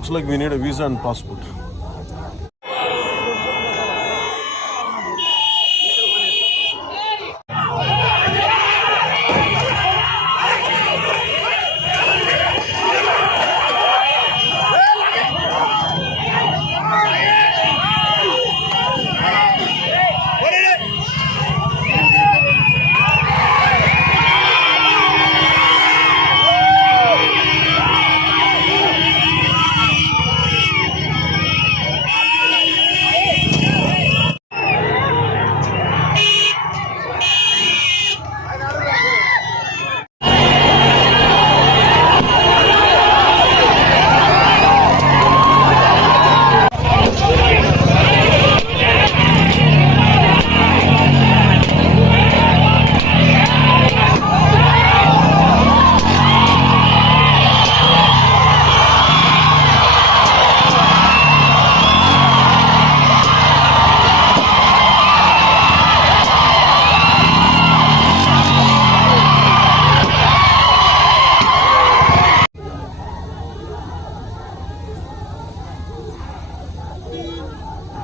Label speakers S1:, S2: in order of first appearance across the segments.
S1: Looks like we need a visa and passport.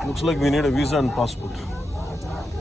S1: Looks like we need a visa and passport.